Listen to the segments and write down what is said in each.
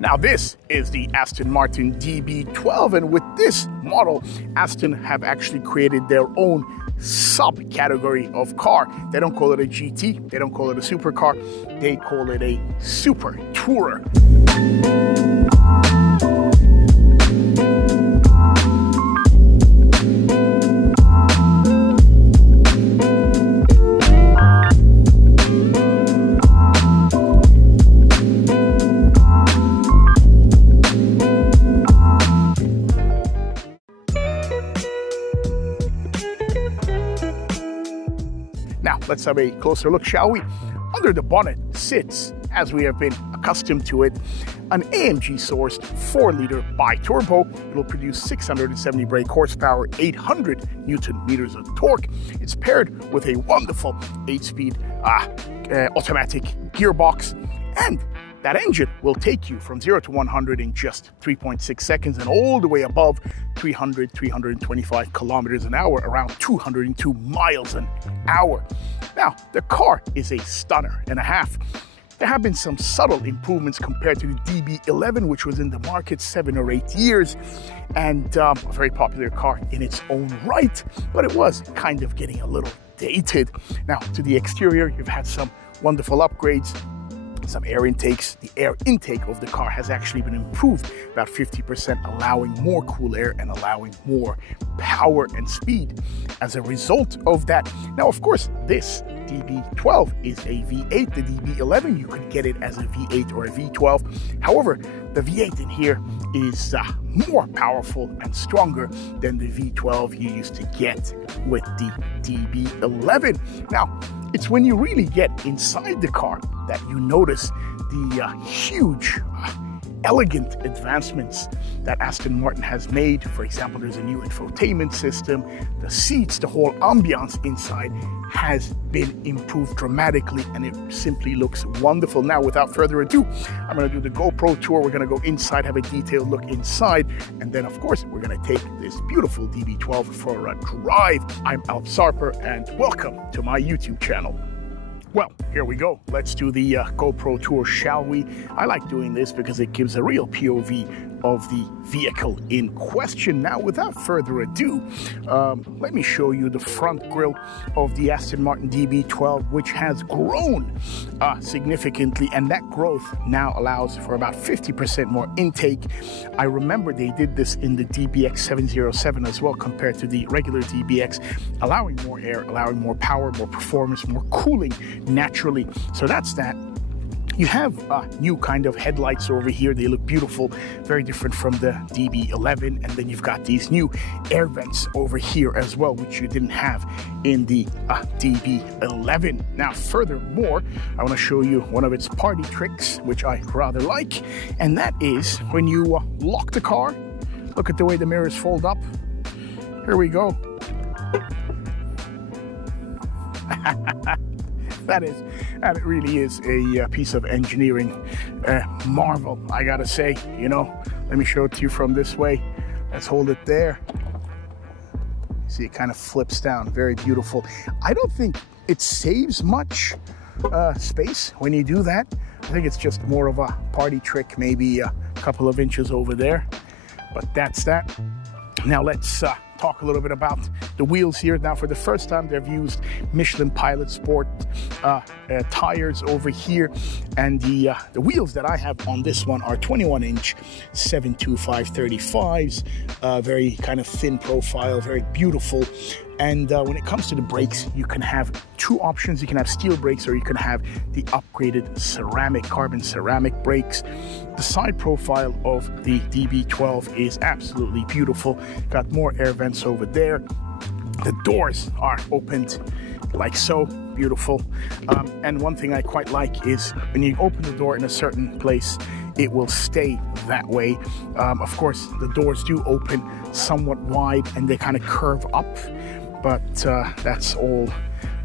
Now this is the Aston Martin DB12, and with this model, Aston have actually created their own subcategory of car. They don't call it a GT, they don't call it a supercar, they call it a super tourer. Now, let's have a closer look, shall we? Under the bonnet sits, as we have been accustomed to it, an AMG-sourced 4-liter bi-turbo. It will produce 670 brake horsepower, 800 Newton meters of torque. It's paired with a wonderful 8-speed automatic gearbox, and that engine will take you from 0 to 100 in just 3.6 seconds and all the way above 325 kilometers an hour, around 202 miles an hour. Now, the car is a stunner and a half. There have been some subtle improvements compared to the DB11, which was in the market 7 or 8 years, and a very popular car in its own right, but it was kind of getting a little dated. Now, to the exterior, you've had some wonderful upgrades. Some air intakes. The air intake of the car has actually been improved about 50%, allowing more cool air and allowing more power and speed as a result of that. Now, of course, this DB12 is a V8. The DB11, you could get it as a V8 or a V12. However, the V8 in here is more powerful and stronger than the V12 you used to get with the DB11. Now, it's when you really get inside the car that you notice the huge, elegant advancements that Aston Martin has made. For example, there's a new infotainment system, the seats, the whole ambiance inside has been improved dramatically, and it simply looks wonderful. Now, without further ado, I'm going to do the GoPro tour. We're going to go inside, have a detailed look inside, and then, of course, we're going to take this beautiful DB12 for a drive. I'm Alp Sarper, and welcome to my YouTube channel. Well, here we go. Let's do the GoPro tour, shall we? I like doing this because it gives a real POV of the vehicle in question. Now, without further ado, let me show you the front grille of the Aston Martin DB12, which has grown significantly, and that growth now allows for about 50% more intake. I remember they did this in the DBX 707 as well, compared to the regular DBX, allowing more air, allowing more power, more performance, more cooling naturally. So that's that. You have new kind of headlights over here. They look beautiful, very different from the DB11. And then you've got these new air vents over here as well, which you didn't have in the DB11. Now, furthermore, I want to show you one of its party tricks, which I rather like. And that is when you lock the car, look at the way the mirrors fold up. Here we go. That it really is a piece of engineering marvel, I gotta say. You know, let me show it to you from this way. Let's hold it there. See, it kind of flips down, very beautiful. I don't think it saves much space when you do that. I think it's just more of a party trick, maybe a couple of inches over there, but that's that. Now let's talk a little bit about the wheels here. Now, for the first time, they've used Michelin Pilot Sport tires over here, and the wheels that I have on this one are 21-inch 725/35s, very kind of thin profile, very beautiful. And when it comes to the brakes, you can have two options. You can have steel brakes, or you can have the upgraded ceramic, carbon ceramic brakes. The side profile of the DB12 is absolutely beautiful. Got more air vents over there. The doors are opened like so, beautiful. And one thing I quite like is when you open the door in a certain place, it will stay that way. Of course, the doors do open somewhat wide and they kind of curve up, but that's all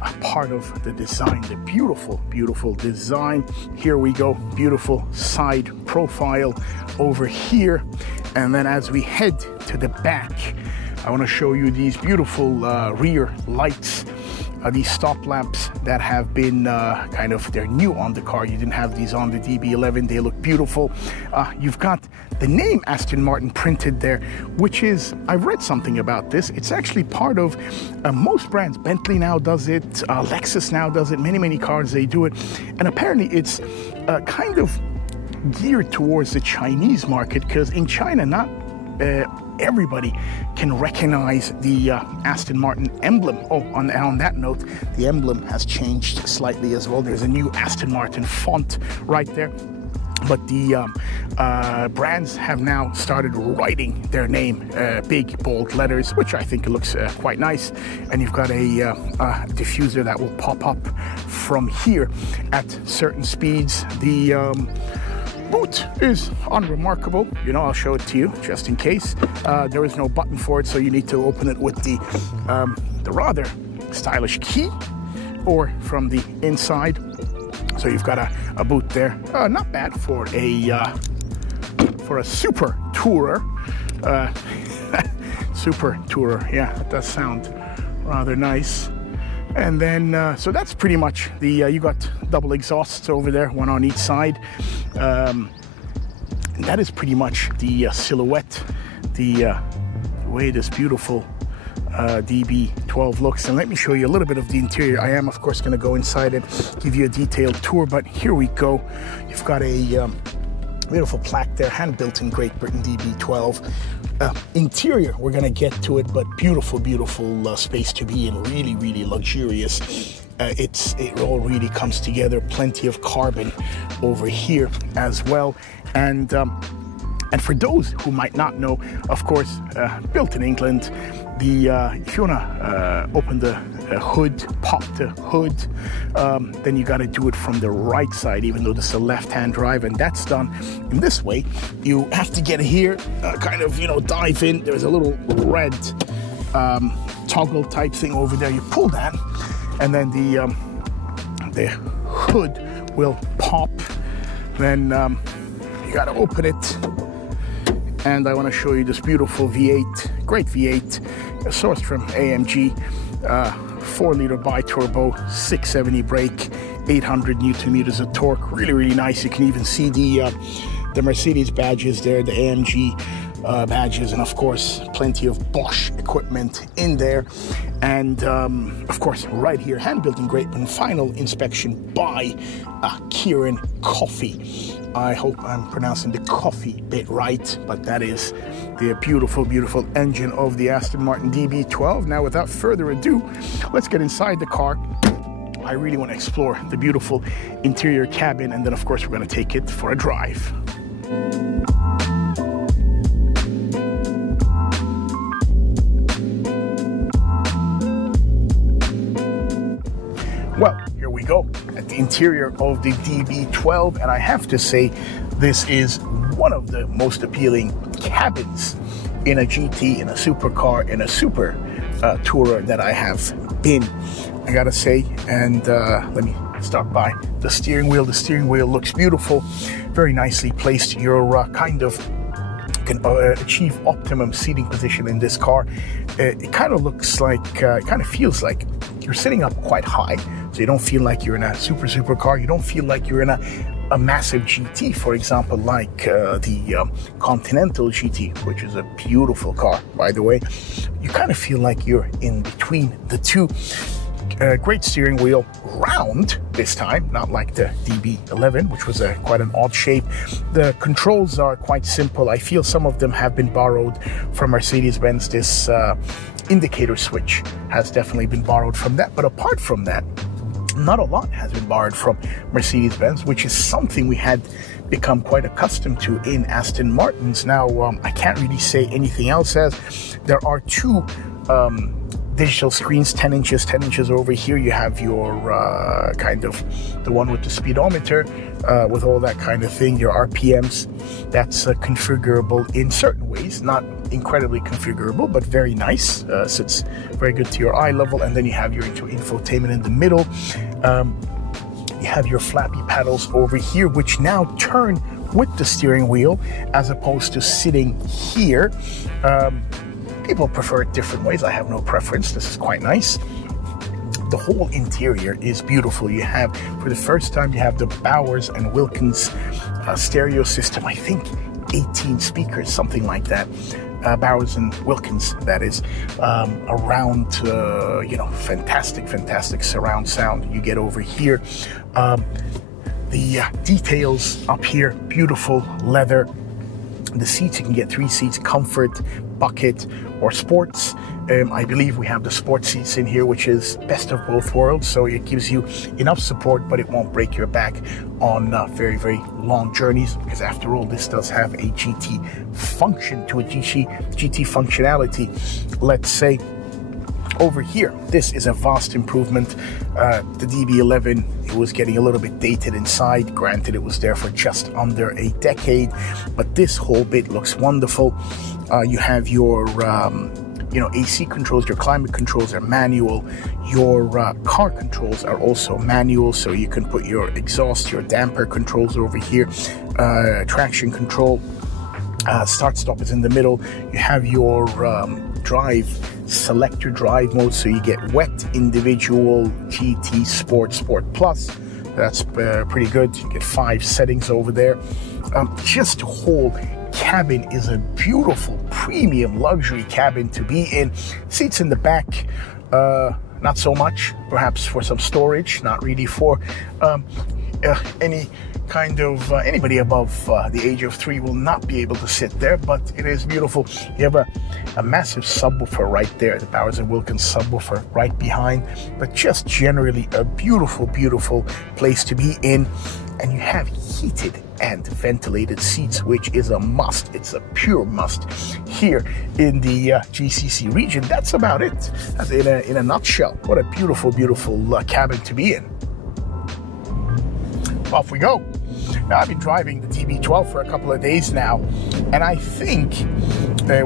a part of the design, the beautiful, beautiful design. Here we go, beautiful side profile over here. And then as we head to the back, I want to show you these beautiful rear lights. these stop lamps that have been they're new on the car. You didn't have these on the DB11. They look beautiful. You've got the name Aston Martin printed there, which is, I've read something about this. It's actually part of most brands. Bentley now does it. Lexus now does it. Many cars, they do it. And apparently it's kind of geared towards the Chinese market, because in China, not everybody can recognize the Aston Martin emblem. Oh, on that note, the emblem has changed slightly as well. There's a new Aston Martin font right there. But the brands have now started writing their name, big, bold letters, which I think looks quite nice. And you've got a diffuser that will pop up from here at certain speeds. The boot is unremarkable. You know, I'll show it to you just in case. There is no button for it, so you need to open it with the rather stylish key, or from the inside. So you've got a boot there. Not bad for a super tourer. Super tourer, yeah, that does sound rather nice. And then, so that's pretty much the, you got double exhausts over there, one on each side. And that is pretty much the silhouette, the way this beautiful DB12 looks. And let me show you a little bit of the interior. I am, of course, going to go inside it, give you a detailed tour, but here we go. You've got a beautiful plaque there, hand-built in Great Britain, DB12. Interior, we're going to get to it, but beautiful space to be in, really luxurious. It all really comes together. Plenty of carbon over here as well. And for those who might not know, of course, built in England, if you want to open the hood, pop the hood, then you got to do it from the right side, even though this is a left-hand drive, and that's done in this way. You have to get here, dive in. There's a little red toggle type thing over there. You pull that, and then the hood will pop. Then you got to open it. And I want to show you this beautiful V8, great V8, sourced from AMG, 4-liter bi-turbo, 670 brake, 800 Newton meters of torque. Really nice. You can even see the Mercedes badges there, the AMG badges, and of course plenty of Bosch equipment in there. And of course right here, hand-built in Great Britain, final inspection by Kieran Coffey. I hope I'm pronouncing the coffee bit right, but that is the beautiful engine of the Aston Martin DB12. Now, without further ado, let's get inside the car. I really want to explore the beautiful interior cabin, and then of course we're going to take it for a drive. Well, here we go at the interior of the DB12, and I have to say this is one of the most appealing cabins in a GT, in a supercar, in a super tourer that I have been, I gotta say. And let me start by the steering wheel. The steering wheel looks beautiful, very nicely placed. You're can achieve optimum seating position in this car. It kind of looks like, it kind of feels like you're sitting up quite high, so you don't feel like you're in a super car. You don't feel like you're in a massive GT, for example, like the Continental GT, which is a beautiful car, by the way. You kind of feel like you're in between the two. Great steering wheel, round this time, not like the DB11, which was quite an odd shape. The controls are quite simple. I feel some of them have been borrowed from Mercedes-Benz. This indicator switch has definitely been borrowed from that, but apart from that, not a lot has been borrowed from Mercedes-Benz, which is something we had become quite accustomed to in Aston Martins. Now, I can't really say anything else, as there are two digital screens, 10 inches over here. You have your kind of the one with the speedometer, with all that kind of thing, your RPMs. That's configurable in certain ways, not incredibly configurable, but very nice. Sits very good to your eye level. And then you have your infotainment in the middle. You have your flappy paddles over here, which now turn with the steering wheel as opposed to sitting here. People prefer it different ways. I have no preference. This is quite nice. the whole interior is beautiful. You have, for the first time, you have the Bowers and Wilkins stereo system. I think 18 speakers, something like that. Bowers and Wilkins, that is, around, you know, fantastic surround sound you get over here. The details up here, beautiful leather. The seats, you can get 3 seats, comfort, bucket, or sports. I believe we have the sports seats in here, which is best of both worlds. So it gives you enough support, but it won't break your back on very long journeys, because after all, this does have a GT function to it, GT functionality, let's say. Over here, this is a vast improvement. The DB11, it was getting a little bit dated inside. Granted, it was there for just under a decade, but this whole bit looks wonderful. You have your you know, AC controls, your climate controls are manual. Your car controls are also manual, so you can put your exhaust, your damper controls over here. Traction control, start stop is in the middle. You have your selector drive mode, so you get wet, individual, GT, sport plus. That's pretty good. You get 5 settings over there. Just the whole cabin is a beautiful premium luxury cabin to be in. Seats in the back, not so much, perhaps for some storage, not really for any kind of anybody above the age of 3 will not be able to sit there, but it is beautiful. You have a massive subwoofer right there, the Bowers & Wilkins subwoofer right behind, but just generally a beautiful place to be in. And you have heated and ventilated seats, which is a must. It's a pure must here in the GCC region. That's about it, in a nutshell. What a beautiful cabin to be in. Off we go. Now, I've been driving the DB12 for a couple of days now, and I think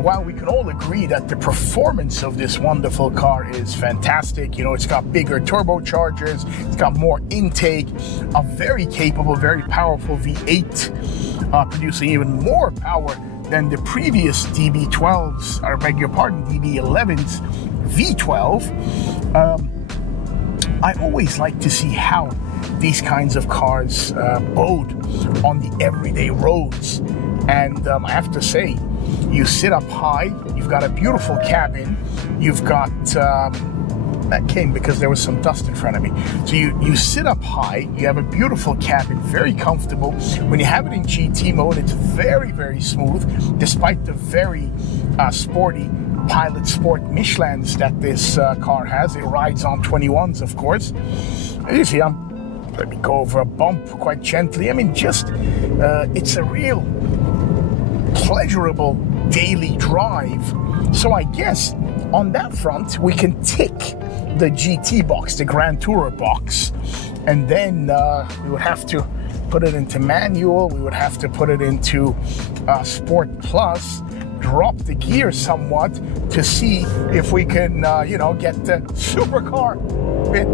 while we can all agree that the performance of this wonderful car is fantastic, you know, it's got bigger turbochargers, it's got more intake, a very capable, very powerful V8, producing even more power than the previous DB12s, or beg your pardon, DB11's V12. I always like to see how these kinds of cars bode on the everyday roads, and I have to say, you sit up high, you've got a beautiful cabin, you've got that came because there was some dust in front of me. So you sit up high, you have a beautiful cabin, very comfortable. When you have it in GT mode, it's very smooth, despite the very sporty Pilot Sport Michelins that this car has. It rides on 21s, of course. You see, let me go over a bump quite gently. I mean, just, it's a real pleasurable daily drive. So I guess on that front, we can tick the GT box, the Grand Tourer box, and then we would have to put it into manual, we would have to put it into Sport Plus, drop the gear somewhat to see if we can, you know, get the supercar bit.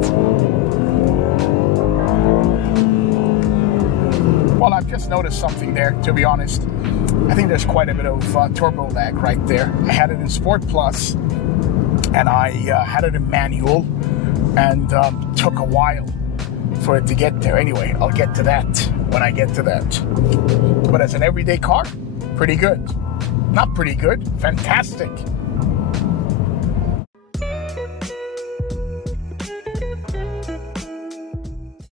Well, I've just noticed something there, to be honest. I think there's quite a bit of turbo lag right there. I had it in Sport Plus, and I had it in manual, and took a while for it to get there. Anyway, I'll get to that when I get to that. But as an everyday car, pretty good. Not pretty good, fantastic.